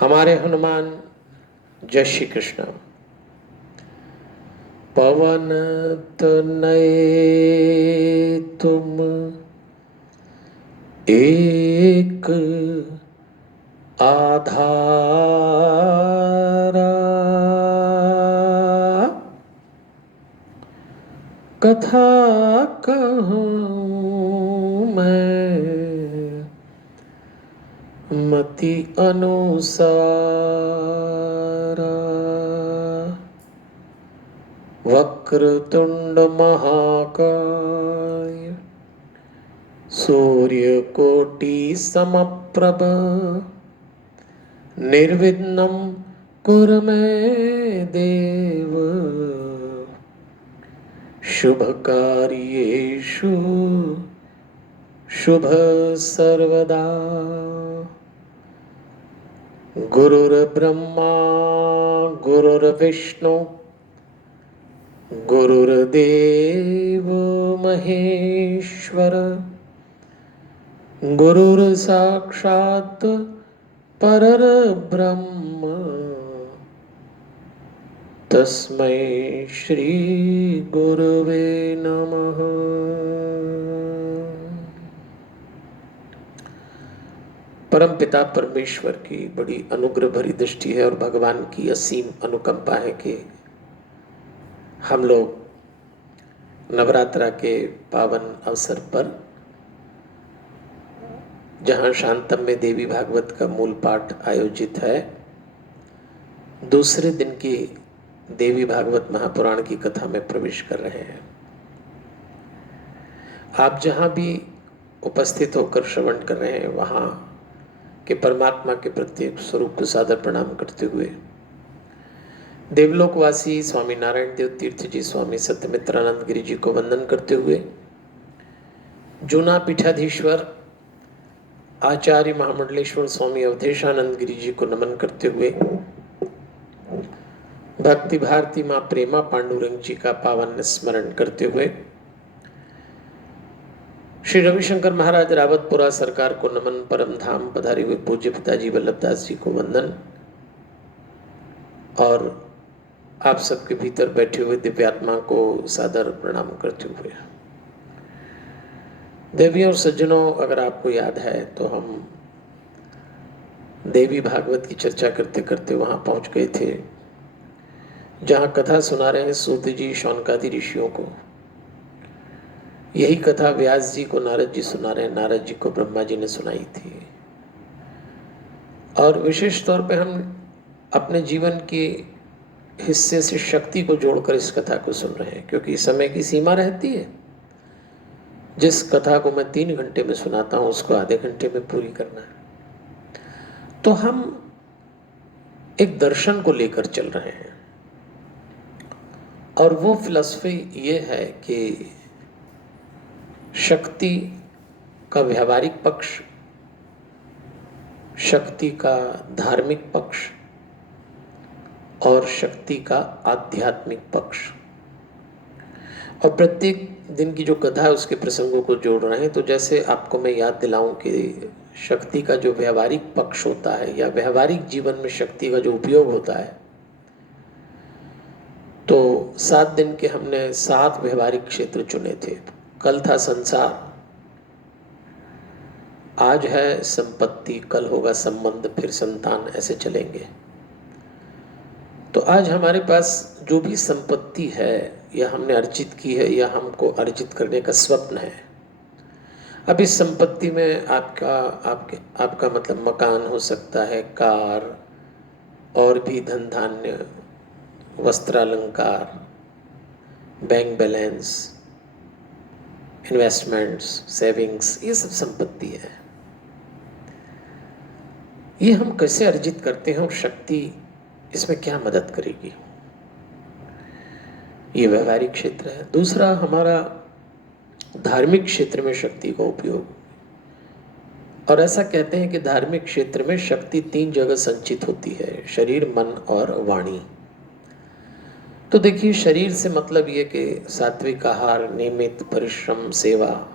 हमारे हनुमान। जय श्री कृष्ण। पवन तनय तुम एक आधारा, कथा कहूँ मैं मति अनुसारा। वक्रतुंड महाकाय सूर्यकोटि समप्रभ, निर्विघ्नं कुरु मे देव, शुभकार्येषु शुभ सर्वदा। गुरुर्ब्रह्मा गुरुर्विष्णु गुरुर्देव महेश्वर, गुरुर्साक्षात् परब्रह्म, तस्मै श्री गुरुवे नमः। परम पिता परमेश्वर की बड़ी अनुग्रह भरी दृष्टि है और भगवान की असीम अनुकंपा है कि हम लोग नवरात्रा के पावन अवसर पर, जहाँ शांतम में देवी भागवत का मूल पाठ आयोजित है, दूसरे दिन की देवी भागवत महापुराण की कथा में प्रवेश कर रहे हैं। आप जहाँ भी उपस्थित होकर श्रवण कर रहे हैं, वहाँ के परमात्मा के प्रत्येक स्वरूप को सादर प्रणाम करते हुए देवलोकवासी स्वामी नारायण देव तीर्थ जी, स्वामी सत्यमित्रानंद गिरी जी को वंदन करते हुए, जूना पीठाधीश्वर आचार्य महामंडलेश्वर स्वामी अवधेशानंद गिरी जी को नमन करते हुए, भक्ति भारती माँ प्रेमा पांडुरंग जी का पावन स्मरण करते हुए, श्री रविशंकर महाराज रावतपुरा सरकार को नमन, परम धाम पधारे हुए पूज्य पिताजी वल्लभदास जी को वंदन, और आप सबके भीतर बैठे हुए दिव्यात्मा को सादर प्रणाम करते हुए, देवियों और सज्जनों, अगर आपको याद है तो हम देवी भागवत की चर्चा करते करते वहां पहुंच गए थे जहां कथा सुना रहे हैं सूत जी शौनकादि ऋषियों को। यही कथा व्यास जी को नारद जी सुना रहे हैं, नारद जी को ब्रह्मा जी ने सुनाई थी। और विशेष तौर पे हम अपने जीवन के हिस्से से शक्ति को जोड़कर इस कथा को सुन रहे हैं, क्योंकि समय की सीमा रहती है। जिस कथा को मैं 3 घंटे में सुनाता हूं, उसको आधे घंटे में पूरी करना है। तो हम एक दर्शन को लेकर चल रहे हैं, और वो फिलॉसफी ये है कि शक्ति का व्यवहारिक पक्ष, शक्ति का धार्मिक पक्ष और शक्ति का आध्यात्मिक पक्ष। और प्रत्येक दिन की जो कथा है उसके प्रसंगों को जोड़ रहे हैं। तो जैसे आपको मैं याद दिलाऊं कि शक्ति का जो व्यवहारिक पक्ष होता है या व्यवहारिक जीवन में शक्ति का जो उपयोग होता है, तो 7 दिन के हमने 7 व्यवहारिक क्षेत्र चुने थे। कल था संसार, आज है संपत्ति, कल होगा संबंध, फिर संतान, ऐसे चलेंगे। तो आज हमारे पास जो भी संपत्ति है या हमने अर्जित की है या हमको अर्जित करने का स्वप्न है, अब इस संपत्ति में आपका मतलब मकान हो सकता है, कार, और भी धन धान्य, वस्त्रालंकार, बैंक बैलेंस, इन्वेस्टमेंट्स, सेविंग्स, ये सब संपत्ति है। ये हम कैसे अर्जित करते हैं और शक्ति इसमें क्या मदद करेगी, ये व्यवहारिक क्षेत्र है। दूसरा हमारा धार्मिक क्षेत्र में शक्ति का उपयोग, और ऐसा कहते हैं कि धार्मिक क्षेत्र में शक्ति 3 जगह संचित होती है, शरीर, मन और वाणी। तो देखिए, शरीर से मतलब ये कि सात्विक आहार, नियमित परिश्रम, सेवा।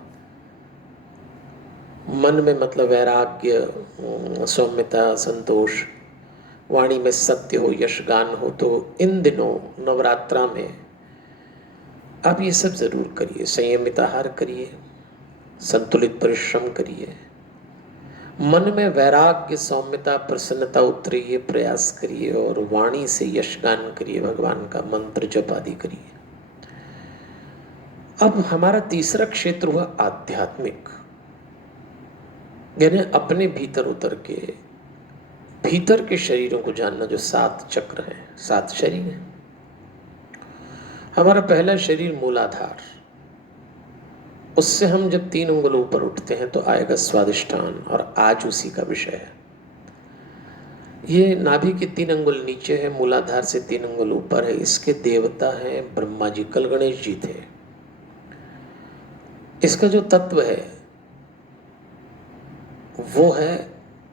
मन में मतलब वैराग्य, सौम्यता, संतोष। वाणी में सत्य हो, यशगान हो। तो इन दिनों नवरात्रा में आप ये सब जरूर करिए। संयमित आहार करिए, संतुलित परिश्रम करिए, मन में वैराग्य, सौम्यता, प्रसन्नता उतरे ये प्रयास करिए, और वाणी से यशगान करिए, भगवान का मंत्र जप आदि करिए। अब हमारा तीसरा क्षेत्र हुआ आध्यात्मिक, यानी अपने भीतर उतर के भीतर के शरीरों को जानना। जो 7 चक्र हैं, 7 शरीर हैं। हमारा पहला शरीर मूलाधार, उससे हम जब 3 अंगुल ऊपर उठते हैं तो आएगा स्वादिष्ठान, और आज उसी का विषय है। ये नाभि के 3 अंगुल नीचे है, मूलाधार से 3 अंगुल ऊपर है। इसके देवता हैं ब्रह्मा जी, कल गणेश जी थे। इसका जो तत्व है वो है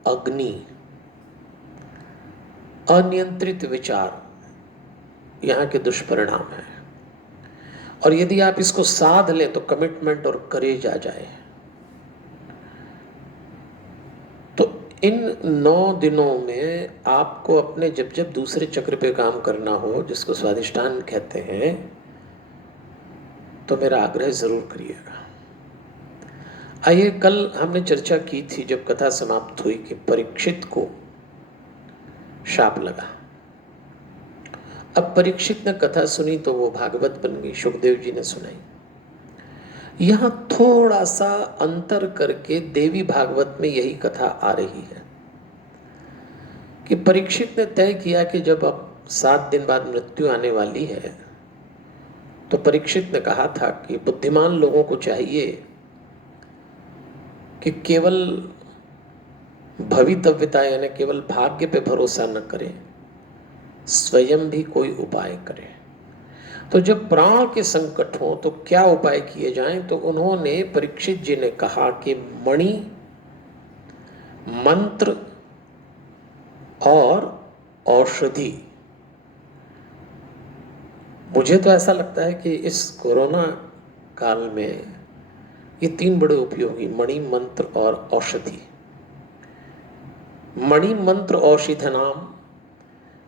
अग्नि। अनियंत्रित विचार यहाँ के दुष्परिणाम है, और यदि आप इसको साध लें तो कमिटमेंट और करेज आ जाए। तो इन 9 दिनों में आपको अपने जब जब दूसरे चक्र पे काम करना हो, जिसको स्वादिष्ठान कहते हैं, तो मेरा आग्रह जरूर करिएगा। आइए, कल हमने चर्चा की थी जब कथा समाप्त हुई कि परीक्षित को शाप लगा। अब परीक्षित ने कथा सुनी तो वो भागवत बन गई, सुखदेव जी ने सुनाई। यहां थोड़ा सा अंतर करके देवी भागवत में यही कथा आ रही है कि परीक्षित ने तय किया कि जब अब 7 दिन बाद मृत्यु आने वाली है, तो परीक्षित ने कहा था कि बुद्धिमान लोगों को चाहिए कि केवल भवितव्यता यानी केवल भाग्य पे भरोसा न करें, स्वयं भी कोई उपाय करें। तो जब प्राण के संकट हो तो क्या उपाय किए जाएं, तो उन्होंने, परीक्षित जी ने कहा कि मणि, मंत्र और औषधि। मुझे तो ऐसा लगता है कि इस कोरोना काल में ये 3 बड़े उपयोगी, मणि, मंत्र और औषधि। मणि मंत्र औषधनाम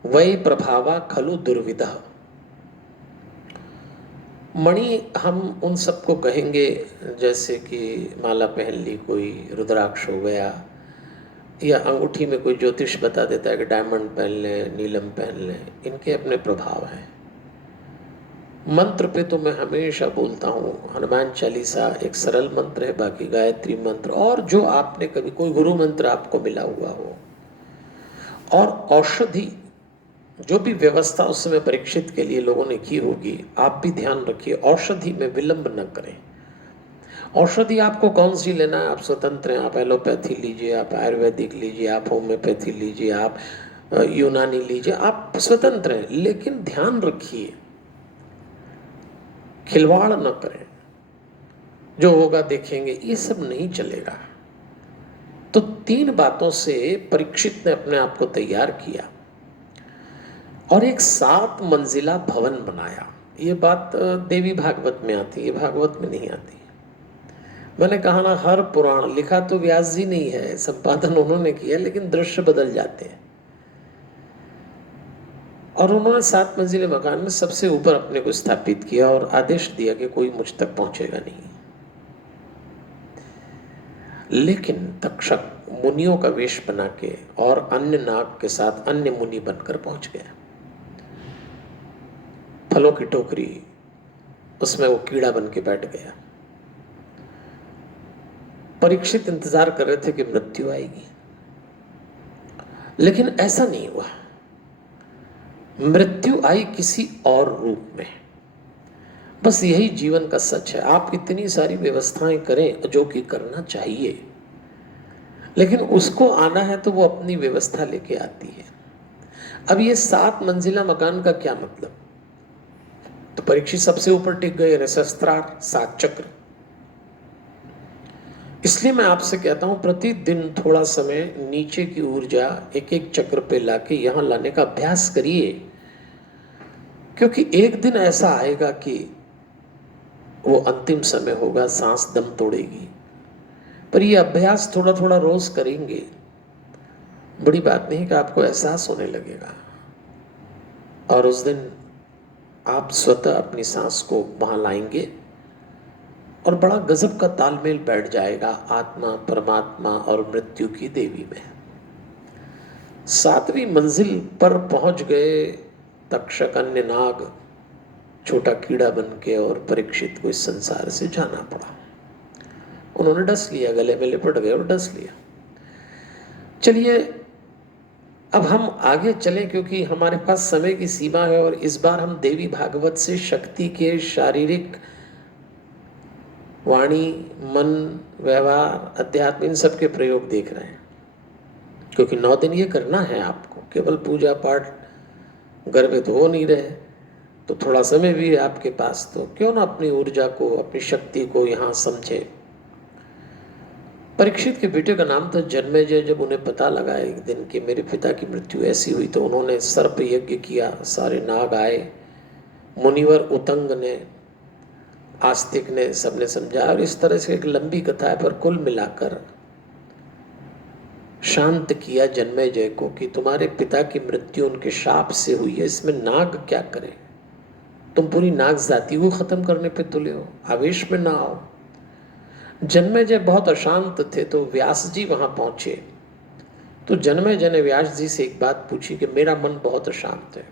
वै प्रभावा खलु दुर्विधः। मणि हम उन सबको कहेंगे जैसे कि माला पहन ली, कोई रुद्राक्ष हो गया, या अंगूठी में कोई ज्योतिष बता देता है कि डायमंड पहन लें, नीलम पहन लें। इनके अपने प्रभाव हैं। मंत्र पे तो मैं हमेशा बोलता हूँ, हनुमान चालीसा एक सरल मंत्र है, बाकी गायत्री मंत्र और जो आपने कभी कोई गुरु मंत्र आपको मिला हुआ हो। और औषधि, जो भी व्यवस्था उस समय परीक्षित के लिए लोगों ने की होगी, आप भी ध्यान रखिए, औषधि में विलंब न करें। औषधि आपको कौन सी लेना है, आप स्वतंत्र हैं। आप एलोपैथी लीजिए, आप आयुर्वेदिक लीजिए, आप होम्योपैथी लीजिए, आप यूनानी लीजिए, आप स्वतंत्र हैं। लेकिन ध्यान रखिए, खिलवाड़ न करें। जो होगा देखेंगे, ये सब नहीं चलेगा। तो 3 बातों से परीक्षित ने अपने आप को तैयार किया और एक 7 मंजिला भवन बनाया। ये बात देवी भागवत में आती है, भागवत में नहीं आती। मैंने कहा ना, हर पुराण लिखा तो व्यास जी नहीं है, संपादन उन्होंने किया, लेकिन दृश्य बदल जाते हैं। और उन्होंने 7 मंजिले मकान में सबसे ऊपर अपने को स्थापित किया और आदेश दिया कि कोई मुझ तक पहुंचेगा नहीं। लेकिन तक्षक मुनियों का वेश बना के और अन्य नाग के साथ अन्य मुनि बनकर पहुंच गया। फलों की टोकरी, उसमें वो कीड़ा बन के बैठ गया। परीक्षित इंतजार कर रहे थे कि मृत्यु आएगी, लेकिन ऐसा नहीं हुआ। मृत्यु आई किसी और रूप में। बस यही जीवन का सच है। आप इतनी सारी व्यवस्थाएं करें जो कि करना चाहिए, लेकिन उसको आना है तो वो अपनी व्यवस्था लेके आती है। अब ये 7 मंजिला मकान का क्या मतलब? तो परीक्षित सबसे ऊपर टिक गए, शस्त्रार 7 चक्र। इसलिए मैं आपसे कहता हूं, प्रतिदिन थोड़ा समय नीचे की ऊर्जा एक एक चक्र पे लाके यहां लाने का अभ्यास करिए, क्योंकि एक दिन ऐसा आएगा कि वो अंतिम समय होगा, सांस दम तोड़ेगी। पर ये अभ्यास थोड़ा थोड़ा रोज करेंगे बड़ी बात नहीं कि आपको एहसास होने लगेगा, और उस दिन आप स्वतः अपनी सांस को वहां लाएंगे और बड़ा गजब का तालमेल बैठ जाएगा आत्मा, परमात्मा और मृत्यु की देवी में। 7वीं मंजिल पर पहुंच गए तक्षक अन्य नाग, छोटा कीड़ा बन के, और परीक्षित को इस संसार से जाना पड़ा। उन्होंने डस लिया, गले में लिपट गए और डस लिया। चलिए अब हम आगे चलें, क्योंकि हमारे पास समय की सीमा है, और इस बार हम देवी भागवत से शक्ति के शारीरिक, वाणी, मन, व्यवहार, अध्यात्म, इन सब के प्रयोग देख रहे हैं। क्योंकि 9 दिन ये करना है आपको, केवल पूजा पाठ घर में तो हो नहीं रहे, तो थोड़ा समय भी है आपके पास, तो क्यों ना अपनी ऊर्जा को, अपनी शक्ति को यहाँ समझे। परीक्षित के बेटे का नाम था जन्मेजय। जब उन्हें पता लगा एक दिन कि मेरे पिता की मृत्यु ऐसी हुई, तो उन्होंने सर्प यज्ञ किया, सारे नाग आए, मुनिवर, उतंग ने, आस्तिक ने, सबने समझा, और इस तरह से एक लंबी कथा है, पर कुल मिलाकर शांत किया जन्मेजय को कि तुम्हारे पिता की मृत्यु उनके शाप से हुई है, इसमें नाग क्या करे, तुम पूरी नाग जाति को खत्म करने पे तुले हो, आवेश में ना आओ। जन्मेजय बहुत अशांत थे, तो व्यास जी वहां पहुंचे। तो जन्मेजय ने व्यास जी से एक बात पूछी कि मेरा मन बहुत अशांत है,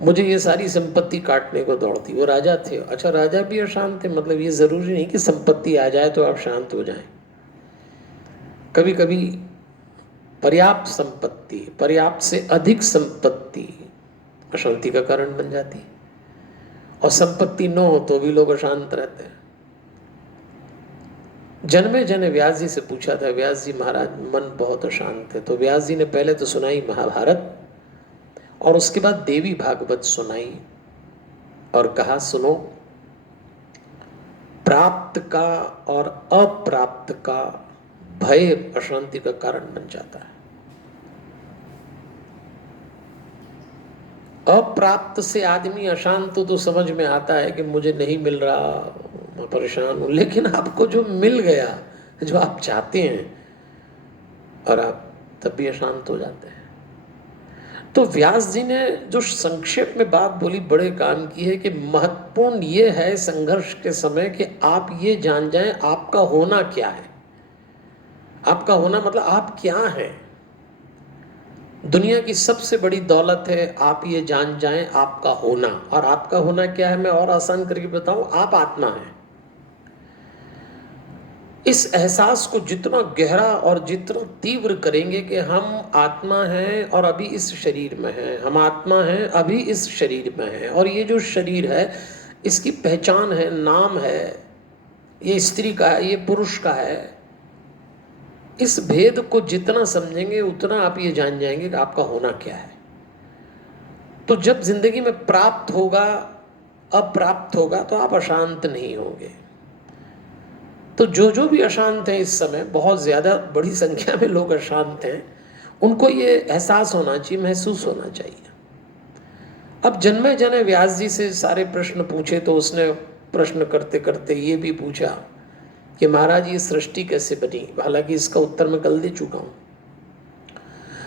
मुझे ये सारी संपत्ति काटने को दौड़ती। वो राजा थे। अच्छा, राजा भी अशांत थे, मतलब ये जरूरी नहीं कि संपत्ति आ जाए तो आप शांत हो जाएं। कभी कभी पर्याप्त संपत्ति, पर्याप्त से अधिक संपत्ति अशांति का कारण बन जाती, और संपत्ति न हो तो भी लोग अशांत रहते हैं। जन्मेजय ने व्यास जी से पूछा था, व्यास जी महाराज मन बहुत अशांत है। तो व्यास जी ने पहले तो सुनाई महाभारत, और उसके बाद देवी भागवत सुनाई, और कहा सुनो, प्राप्त का और अप्राप्त का भय अशांति का कारण बन जाता है। अप्राप्त से आदमी अशांत हो तो समझ में आता है कि मुझे नहीं मिल रहा, मैं परेशान हूं। लेकिन आपको जो मिल गया, जो आप चाहते हैं, और आप तब भी अशांत हो जाते हैं। तो व्यास जी ने जो संक्षेप में बात बोली, बड़े काम की है कि महत्वपूर्ण ये है संघर्ष के समय कि आप ये जान जाएं आपका होना क्या है। आपका होना मतलब आप क्या हैं। दुनिया की सबसे बड़ी दौलत है आप ये जान जाएं आपका होना। और आपका होना क्या है, मैं और आसान करके बताऊं, आप आत्मा हैं। इस एहसास को जितना गहरा और जितना तीव्र करेंगे कि हम आत्मा हैं और अभी इस शरीर में हैं, हम आत्मा हैं अभी इस शरीर में हैं, और ये जो शरीर है इसकी पहचान है, नाम है, ये स्त्री का है, ये पुरुष का है। इस भेद को जितना समझेंगे उतना आप ये जान जाएंगे कि आपका होना क्या है। तो जब जिंदगी में प्राप्त होगा, अप्राप्त होगा, तो आप अशांत नहीं होंगे। तो जो भी अशांत हैं इस समय, बहुत ज़्यादा बड़ी संख्या में लोग अशांत हैं, उनको ये एहसास होना चाहिए, महसूस होना चाहिए। अब जन्मेजय ने व्यास जी से सारे प्रश्न पूछे, तो उसने प्रश्न करते करते ये भी पूछा कि महाराज ये सृष्टि कैसे बनी। हालांकि इसका उत्तर मैं कल दे चुका हूँ।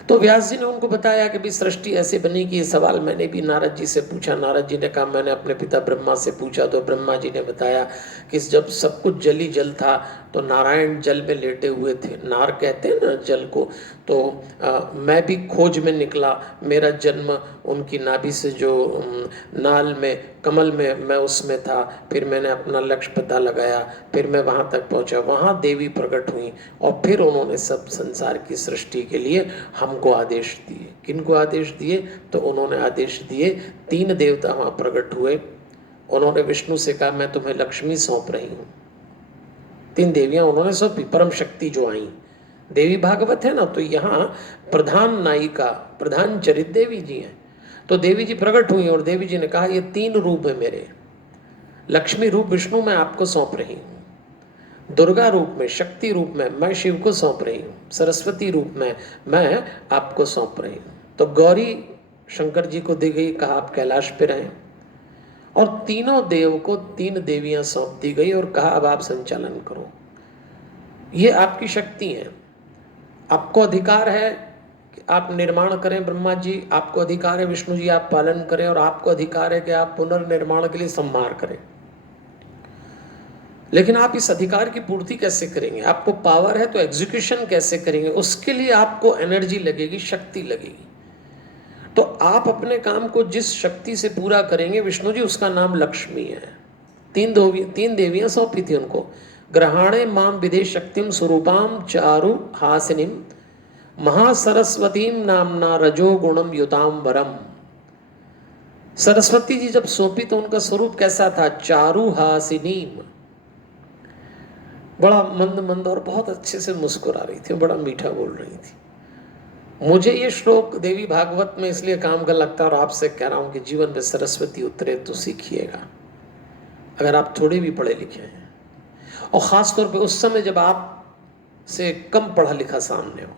तो व्यास जी ने उनको बताया कि भी सृष्टि ऐसे बनी कि ये सवाल मैंने भी नारद जी से पूछा। नारद जी ने कहा मैंने अपने पिता ब्रह्मा से पूछा। तो ब्रह्मा जी ने बताया कि जब सब कुछ जल ही जल था तो नारायण जल में लेटे हुए थे, नार कहते हैं ना जल को। तो मैं भी खोज में निकला, मेरा जन्म उनकी नाभि से जो नाल में, कमल में, मैं उसमें था। फिर मैंने अपना लक्ष्य पता लगाया, फिर मैं वहाँ तक पहुँचा, वहाँ देवी प्रकट हुई, और फिर उन्होंने सब संसार की सृष्टि के लिए हमको आदेश दिए। किनको आदेश दिए? तो उन्होंने आदेश दिए, 3 देवता वहाँ प्रकट हुए। उन्होंने विष्णु से कहा मैं तुम्हें लक्ष्मी सौंप रही हूँ। 3 देवियाँ उन्होंने सौंपी, परम शक्ति जो आई। देवी भागवत है ना, तो यहाँ प्रधान नायिका, प्रधान चरित देवी जी हैं। तो देवी जी प्रकट हुई और देवी जी ने कहा ये 3 रूप है मेरे। लक्ष्मी रूप विष्णु मैं आपको सौंप रही हूँ, दुर्गा रूप में, शक्ति रूप में मैं शिव को सौंप रही हूँ, सरस्वती रूप में मैं आपको सौंप रही हूँ। तो गौरी शंकर जी को दी गई, कहा आप कैलाश पे रहें, और तीनों देव को 3 देवियां सौंप दी गई और कहा अब आप संचालन करो, ये आपकी शक्ति है। आपको अधिकार है कि आप निर्माण करें ब्रह्मा जी, आपको अधिकार है विष्णु जी आप पालन करें, और आपको अधिकार है कि आप पुनर्निर्माण के लिए संहार करें। लेकिन आप इस अधिकार की पूर्ति कैसे करेंगे? आपको पावर है तो एग्जीक्यूशन कैसे करेंगे? उसके लिए आपको एनर्जी लगेगी, शक्ति लगेगी। तो आप अपने काम को जिस शक्ति से पूरा करेंगे, विष्णु जी उसका नाम लक्ष्मी है। तीन देवियां सौंपी थी उनको। ग्रहाणे माम विदे शक्तिम स्वरूपाम चारु हासिनीम महासरस्वतीम नामना रजो गुणम युताम वरम। सरस्वती जी जब सौंपी तो उनका स्वरूप कैसा था? चारु हासिनीम, बड़ा मंद मंद और बहुत अच्छे से मुस्कुरा रही थी, बड़ा मीठा बोल रही थी। मुझे ये श्लोक देवी भागवत में इसलिए काम का लगता है, और आपसे कह रहा हूं कि जीवन में सरस्वती उतरे तो सीखिएगा, अगर आप थोड़े भी पढ़े लिखे हैं, और ख़ास तौर पे उस समय जब आप से कम पढ़ा लिखा सामने हो।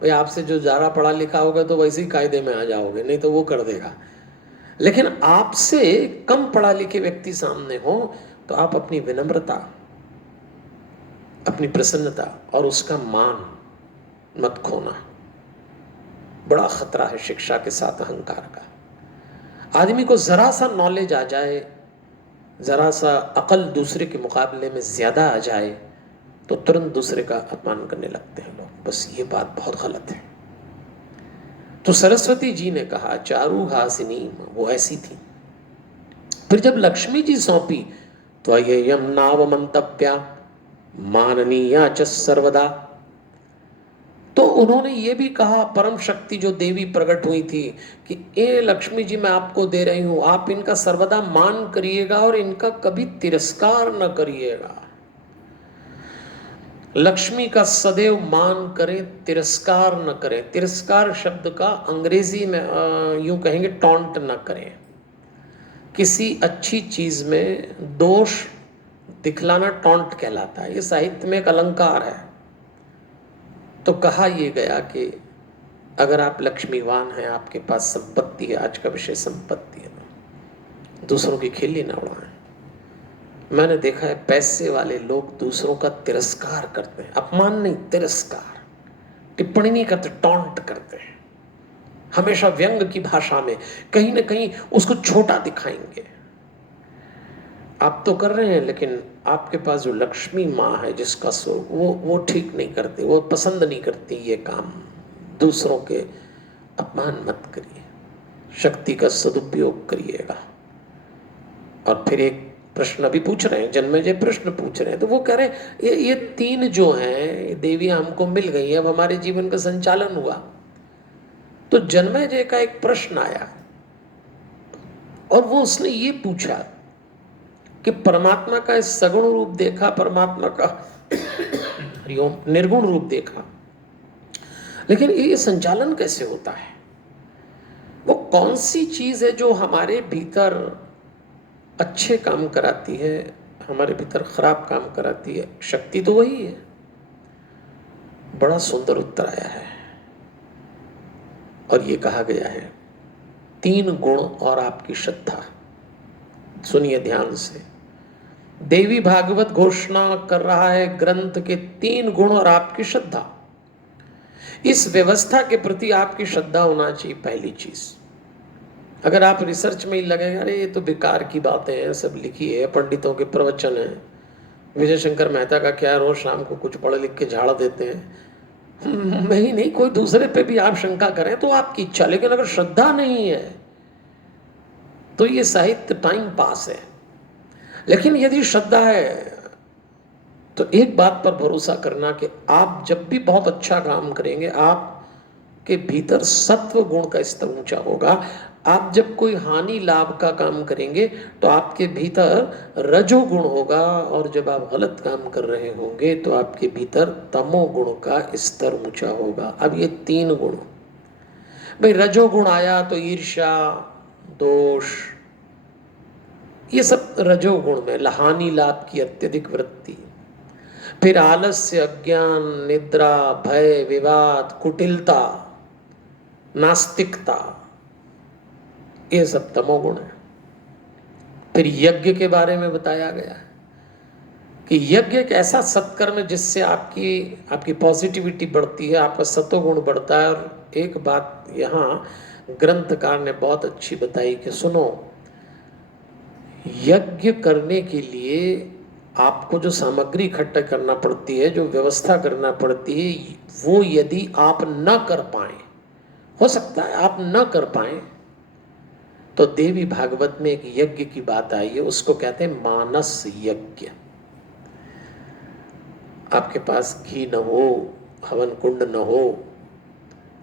भाई आपसे जो ज़्यादा पढ़ा लिखा होगा तो वैसे ही कायदे में आ जाओगे, नहीं तो वो कर देगा। लेकिन आपसे कम पढ़ा लिखे व्यक्ति सामने हो तो आप अपनी विनम्रता, अपनी प्रसन्नता और उसका मान मत खोना। बड़ा खतरा है शिक्षा के साथ अहंकार का। आदमी को जरा सा नॉलेज आ जाए, जरा सा अकल दूसरे के मुकाबले में ज्यादा आ जाए तो तुरंत दूसरे का अपमान करने लगते हैं लोग। बस ये बात बहुत गलत है। तो सरस्वती जी ने कहा चारु हासिनी, वो ऐसी थी। फिर जब लक्ष्मी जी सौंपी तो अय्यम नाव मंतव्या माननीया च सर्वदा, तो उन्होंने ये भी कहा, परम शक्ति जो देवी प्रकट हुई थी, कि ए लक्ष्मी जी मैं आपको दे रही हूं, आप इनका सर्वदा मान करिएगा और इनका कभी तिरस्कार न करिएगा। लक्ष्मी का सदैव मान करें, तिरस्कार न करें। तिरस्कार शब्द का अंग्रेजी में यूं कहेंगे टॉन्ट न करें। किसी अच्छी चीज में दोष दिखलाना टॉन्ट कहलाता है। ये साहित्य में एक अलंकार है। तो कहा यह गया कि अगर आप लक्ष्मीवान हैं, आपके पास संपत्ति है, आज का विषय संपत्ति है, दूसरों की खिल्ली ना उड़ाएं। मैंने देखा है पैसे वाले लोग दूसरों का तिरस्कार करते हैं, अपमान नहीं, तिरस्कार, टिप्पणी नहीं करते, टॉन्ट करते हैं, हमेशा व्यंग की भाषा में कहीं ना कहीं उसको छोटा दिखाएंगे। आप तो कर रहे हैं, लेकिन आपके पास जो लक्ष्मी माँ है जिसका स्वरूप, वो ठीक नहीं करती, वो पसंद नहीं करती ये काम। दूसरों के अपमान मत करिए, शक्ति का सदुपयोग करिएगा। और फिर एक प्रश्न अभी पूछ रहे हैं, जन्मेजय प्रश्न पूछ रहे हैं, तो वो कह रहे हैं ये तीन जो हैं देवियां हमको मिल गई, अब हमारे जीवन का संचालन हुआ। तो जन्मेजय का एक प्रश्न आया और वो उसने ये पूछा कि परमात्मा का सगुण रूप देखा, परमात्मा का हरिओम निर्गुण रूप देखा, लेकिन ये संचालन कैसे होता है? वो कौन सी चीज है जो हमारे भीतर अच्छे काम कराती है, हमारे भीतर खराब काम कराती है? शक्ति तो वही है। बड़ा सुंदर उत्तर आया है और ये कहा गया है, तीन गुण और आपकी श्रद्धा। सुनिए ध्यान से, देवी भागवत घोषणा कर रहा है ग्रंथ के तीन गुण और आपकी श्रद्धा। इस व्यवस्था के प्रति आपकी श्रद्धा होना चाहिए, पहली चीज। अगर आप रिसर्च में ही लगेगा, अरे ये तो बेकार की बातें हैं, सब लिखी है, पंडितों के प्रवचन है, विजय शंकर मेहता का क्या, रोज शाम को कुछ पढ़ लिख के झाड़ देते हैं, नहीं, कोई दूसरे पे भी आप शंका करें तो आपकी इच्छा, लेकिन अगर श्रद्धा नहीं है तो ये साहित्य टाइम पास है। लेकिन यदि श्रद्धा है तो एक बात पर भरोसा करना कि आप जब भी बहुत अच्छा काम करेंगे, आपके भीतर सत्व गुण का स्तर ऊंचा होगा। आप जब कोई हानि लाभ का काम करेंगे तो आपके भीतर रजोगुण होगा, और जब आप गलत काम कर रहे होंगे तो आपके भीतर तमोगुण का स्तर ऊंचा होगा। अब ये तीन गुण, भाई रजोगुण आया तो ईर्ष्या, दोष, ये सब रजोगुण में, हानि लाभ की अत्यधिक वृत्ति, फिर आलस्य, अज्ञान, निद्रा, भय, विवाद, कुटिलता, नास्तिकता, ये सब तमोगुण है। फिर यज्ञ के बारे में बताया गया है, कि यज्ञ एक ऐसा सत्कर्म है जिससे आपकी आपकी पॉजिटिविटी बढ़ती है, आपका सत्वगुण बढ़ता है। और एक बात यहाँ ग्रंथकार ने बहुत अच्छी बताई कि सुनो, यज्ञ करने के लिए आपको जो सामग्री इकट्ठा करना पड़ती है, जो व्यवस्था करना पड़ती है, वो यदि आप न कर पाए, हो सकता है आप न कर पाए, तो देवी भागवत में एक यज्ञ की बात आई है, उसको कहते हैं मानस यज्ञ। आपके पास घी न हो, हवन कुंड न हो,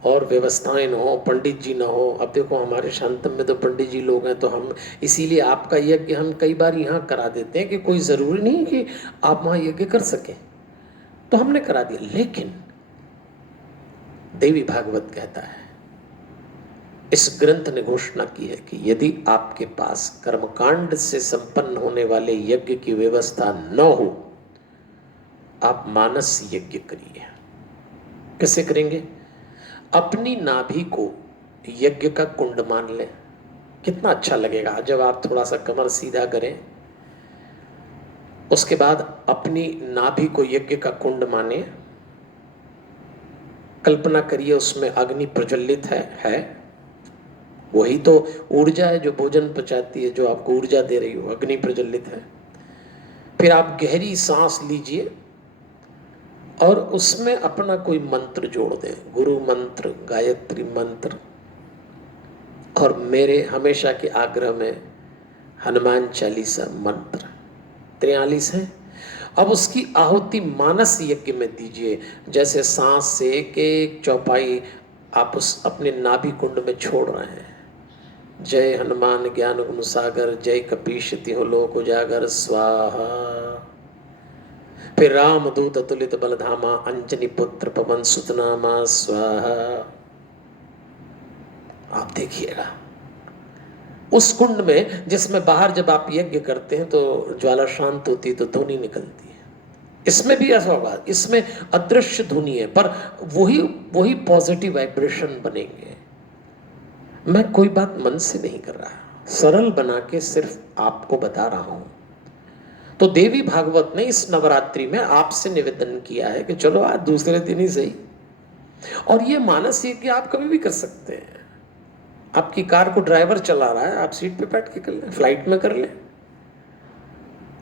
और व्यवस्थाएं न हो, पंडित जी न हो। अब देखो हमारे शांतम में तो पंडित जी लोग हैं, तो हम इसीलिए आपका यज्ञ हम कई बार यहाँ करा देते हैं कि कोई ज़रूरी नहीं कि आप वहाँ यज्ञ कर सकें, तो हमने करा दिया। लेकिन देवी भागवत कहता है, इस ग्रंथ ने घोषणा की है कि यदि आपके पास कर्मकांड से संपन्न होने वाले यज्ञ की व्यवस्था न हो, आप मानस यज्ञ करिए। कैसे करेंगे? अपनी नाभि को यज्ञ का कुंड मान लें। कितना अच्छा लगेगा जब आप थोड़ा सा कमर सीधा करें, उसके बाद अपनी नाभि को यज्ञ का कुंड माने। कल्पना करिए उसमें अग्नि प्रज्वलित है, वही तो ऊर्जा है जो भोजन पचाती है, जो आपको ऊर्जा दे रही हो, अग्नि प्रज्वलित है। फिर आप गहरी सांस लीजिए और उसमें अपना कोई मंत्र जोड़ दें, गुरु मंत्र, गायत्री मंत्र, और मेरे हमेशा के आग्रह में हनुमान चालीसा मंत्र 43 है। अब उसकी आहुति मानस यज्ञ में दीजिए। जैसे सांस से एक एक चौपाई आप उस अपने नाभि कुंड में छोड़ रहे हैं। जय हनुमान ज्ञान गुण सागर, जय कपीश तिहु लोक उजागर, स्वाहा। फिर राम दूत अतुलित बलधामा, अंजनी पुत्र पवन सुत नामा, स्वाहा। आप देखिएगा उस कुंड में, जिसमें बाहर जब आप यज्ञ करते हैं तो ज्वाला शांत होती है, तो ध्वनि निकलती है। इसमें भी ऐसा होगा, इसमें अदृश्य ध्वनि है, पर वही वही पॉजिटिव वाइब्रेशन बनेंगे। मैं कोई बात मन से नहीं कर रहा, सरल बना के सिर्फ आपको बता रहा हूं। तो देवी भागवत ने इस नवरात्रि में आपसे निवेदन किया है कि चलो आज दूसरे दिन ही सही, और ये मानस यज्ञ आप कभी भी कर सकते हैं। आपकी कार को ड्राइवर चला रहा है, आप सीट पे बैठ के कर लें, फ्लाइट में कर लें,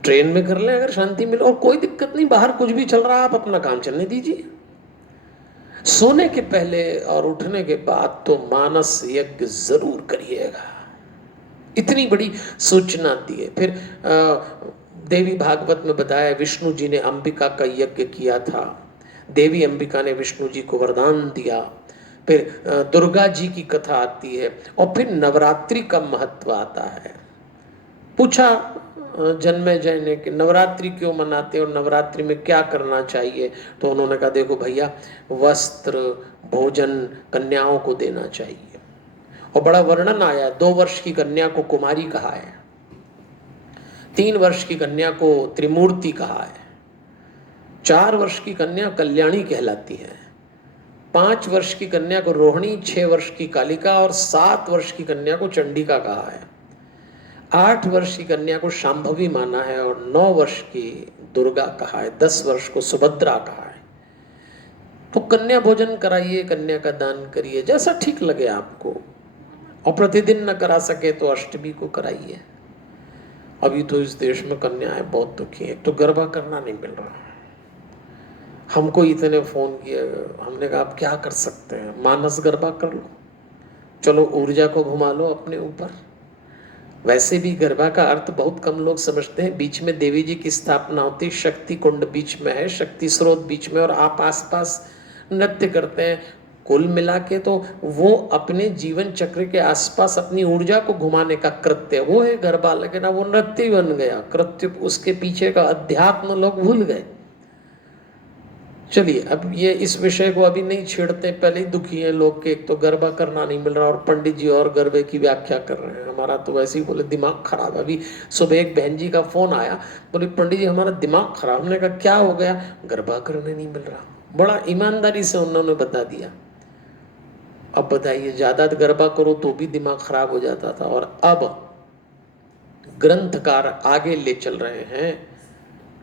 ट्रेन में कर लें, अगर शांति मिले, और कोई दिक्कत नहीं, बाहर कुछ भी चल रहा है, आप अपना काम चलने दीजिए। सोने के पहले और उठने के बाद तो मानस यज्ञ जरूर करिएगा। इतनी बड़ी सूचना दी है। फिर देवी भागवत में बताया, विष्णु जी ने अंबिका का यज्ञ किया था, देवी अंबिका ने विष्णु जी को वरदान दिया। फिर दुर्गा जी की कथा आती है, और फिर नवरात्रि का महत्व आता है। पूछा जन्मेजय ने कि नवरात्रि क्यों मनाते हैं और नवरात्रि में क्या करना चाहिए, तो उन्होंने कहा देखो भैया, वस्त्र भोजन कन्याओं को देना चाहिए। और बड़ा वर्णन आया, 2 वर्ष की कन्या को कुमारी कहा है, 3 वर्ष की कन्या को त्रिमूर्ति कहा है, 4 वर्ष की कन्या कल्याणी कहलाती है, 5 वर्ष की कन्या को रोहिणी, 6 वर्ष की कालिका, और 7 वर्ष की कन्या को चंडिका कहा है, 8 वर्ष की कन्या को शांभवी माना है, और 9 वर्ष की दुर्गा कहा है, 10 वर्ष को सुभद्रा कहा है। तो कन्या भोजन कराइए, कन्या का दान करिए, जैसा ठीक लगे आपको। और प्रतिदिन न करा सके तो अष्टमी को कराइए। अभी तो इस देश में कन्याएं बहुत दुखी हैं, तो गरबा करना नहीं मिल रहा। हमको इतने फोन किए, हमने कहा आप क्या कर सकते हैं, मानस गरबा कर लो, चलो ऊर्जा को घुमा लो अपने ऊपर। वैसे भी गरबा का अर्थ बहुत कम लोग समझते हैं। बीच में देवी जी की स्थापना होती, शक्ति कुंड बीच में है, शक्ति स्रोत बीच में, और आप आसपास नृत्य करते हैं। कुल मिला के तो वो अपने जीवन चक्र के आसपास अपनी ऊर्जा को घुमाने का कृत्य वो है गरबा, लेकिन वो नृत्य बन गया कृत्य, उसके पीछे का अध्यात्म लोग भूल गए। चलिए अब ये इस विषय को अभी नहीं छेड़ते, पहले ही दुखी है लोग के, एक तो गरबा करना नहीं मिल रहा और पंडित जी और गरबे की व्याख्या कर रहे हैं। हमारा तो वैसे ही बोले दिमाग खराब। अभी सुबह एक बहन जी का फोन आया, बोले पंडित जी हमारा दिमाग खराब। हमने कहा क्या हो गया? गरबा करने नहीं मिल रहा। बड़ा ईमानदारी से उन्होंने बता दिया। अब बताइए, ज्यादा गरबा करो तो भी दिमाग खराब हो जाता था, और अब ग्रंथकार आगे ले चल रहे हैं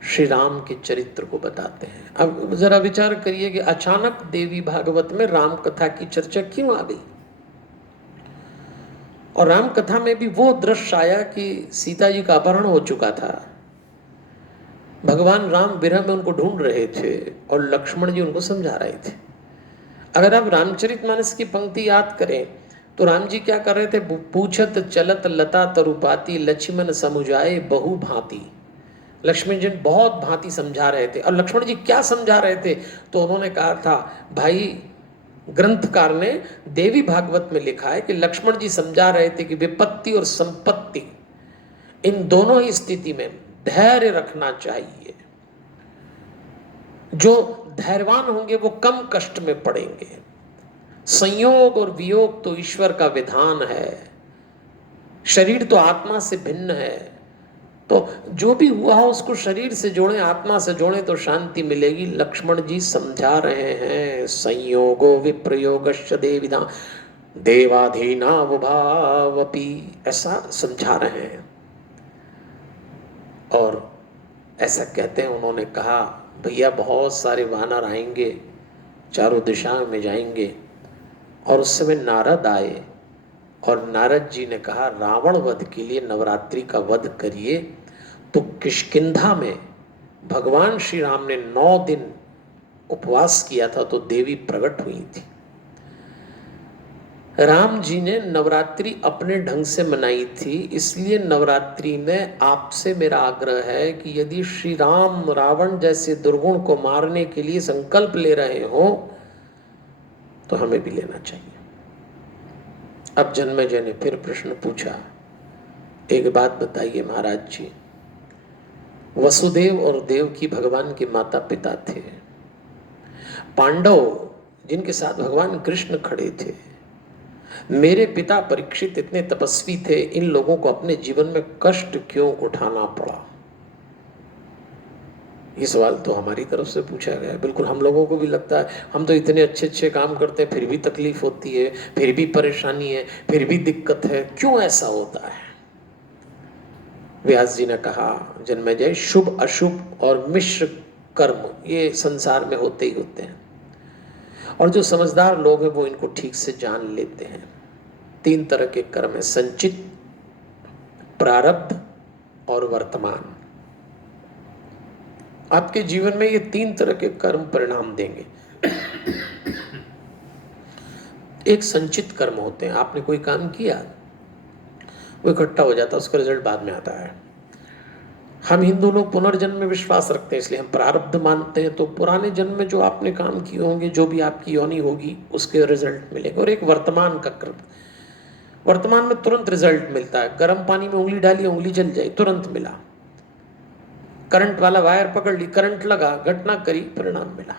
श्री राम के चरित्र को बताते हैं। अब जरा विचार करिए कि अचानक देवी भागवत में राम कथा की चर्चा क्यों आ गई। और राम कथा में भी वो दृश्य आया कि सीता जी का अपहरण हो चुका था, भगवान राम विरह में उनको ढूंढ रहे थे और लक्ष्मण जी उनको समझा रहे थे। अगर आप रामचरितमानस की पंक्ति याद करें तो राम जी क्या कर रहे थे, पूछत चलत लता तरुपाती लक्ष्मण समुझाए बहु भांति। लक्ष्मण जी बहुत भांति समझा रहे थे। और लक्ष्मण जी क्या समझा रहे थे, तो उन्होंने कहा था, भाई ग्रंथकार ने देवी भागवत में लिखा है कि लक्ष्मण जी समझा रहे थे कि विपत्ति और संपत्ति इन दोनों ही स्थिति में धैर्य रखना चाहिए। जो धैर्यवान होंगे वो कम कष्ट में पड़ेंगे। संयोग और वियोग तो ईश्वर का विधान है, शरीर तो आत्मा से भिन्न है, तो जो भी हुआ हो उसको शरीर से जोड़ें, आत्मा से जोड़ें तो शांति मिलेगी। लक्ष्मण जी समझा रहे हैं, संयोगो विप्रयोगश्च देविदा देवाधीनावभावपि, ऐसा समझा रहे हैं। और ऐसा कहते हैं, उन्होंने कहा भैया बहुत सारे वानर आएंगे, चारों दिशाओं में जाएंगे। और उस समय नारद आए और नारद जी ने कहा रावण वध के लिए नवरात्रि का वध करिए। तो किष्किंधा में भगवान श्री राम ने 9 दिन उपवास किया था तो देवी प्रकट हुई थी। राम जी ने नवरात्रि अपने ढंग से मनाई थी, इसलिए नवरात्रि में आपसे मेरा आग्रह है कि यदि श्री राम रावण जैसे दुर्गुण को मारने के लिए संकल्प ले रहे हो तो हमें भी लेना चाहिए। अब जन्मेजय ने फिर प्रश्न पूछा, एक बात बताइए महाराज जी, वसुदेव और देवकी भगवान के माता पिता थे, पांडव जिनके साथ भगवान कृष्ण खड़े थे, मेरे पिता परीक्षित इतने तपस्वी थे, इन लोगों को अपने जीवन में कष्ट क्यों उठाना पड़ा? ये सवाल तो हमारी तरफ से पूछा गया है। बिल्कुल हम लोगों को भी लगता है, हम तो इतने अच्छे अच्छे काम करते हैं, फिर भी तकलीफ होती है, फिर भी परेशानी है, फिर भी दिक्कत है, क्यों ऐसा होता है? व्यास जी ने कहा, जन्मेजय, शुभ अशुभ और मिश्र कर्म ये संसार में होते ही होते हैं, और जो समझदार लोग हैं वो इनको ठीक से जान लेते हैं। 3 तरह के कर्म है, संचित, प्रारब्ध और वर्तमान। आपके जीवन में ये 3 तरह के कर्म परिणाम देंगे। एक संचित कर्म होते हैं, आपने कोई काम किया वो इकट्ठा हो जाता है, उसका रिजल्ट बाद में आता है। हम हिंदू लोग पुनर्जन्म में विश्वास रखते हैं, इसलिए हम प्रारब्ध मानते हैं। तो पुराने जन्म में जो आपने काम किए होंगे, जो भी आपकी योनि होगी, उसके रिजल्ट मिलेंगे। और एक वर्तमान का कर्म, वर्तमान में तुरंत रिजल्ट मिलता है। गर्म पानी में उंगली डाली, उंगली जल जाए, तुरंत मिला। करंट वाला वायर पकड़ ली, करंट लगा, घटना करी, परिणाम मिला।